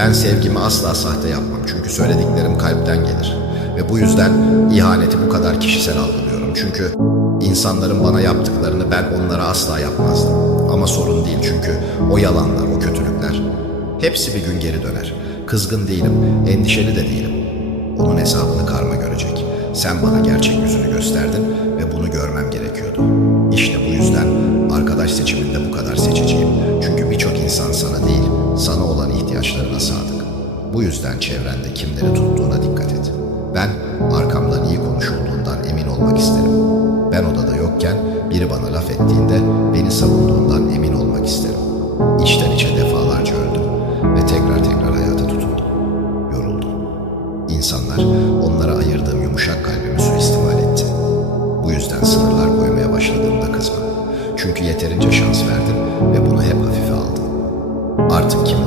Ben sevgimi asla sahte yapmam çünkü söylediklerim kalpten gelir. Ve bu yüzden ihaneti bu kadar kişisel algılıyorum. Çünkü insanların bana yaptıklarını ben onlara asla yapmazdım. Ama sorun değil çünkü o yalanlar, o kötülükler hepsi bir gün geri döner. Kızgın değilim, endişeli de değilim. Onun hesabını karma görecek. Sen bana gerçek yüzünü gösterdin ve bunu görmem gerekiyordu. İşte bu yüzden arkadaş seçiminde bu kadar seçeceğim. Çünkü birçok insan sana değil, sana olan ihtiyaçlarına sadık. Bu yüzden çevrende kimleri tuttuğuna dikkat et. Ben arkamdan iyi konuşulduğundan emin olmak isterim. Ben odada yokken biri bana laf ettiğinde beni savunduğundan emin olmak isterim. İçten içe defalarca öldüm ve tekrar tekrar hayata tutundum. Yoruldum. İnsanlar onlara ayırdığım yumuşak kalbimi suistimal etti. Bu yüzden sınırlar koymaya başladığımda kızma. Çünkü yeterince şans verdim ve bunu hep hafife aldım. Artık kimlerin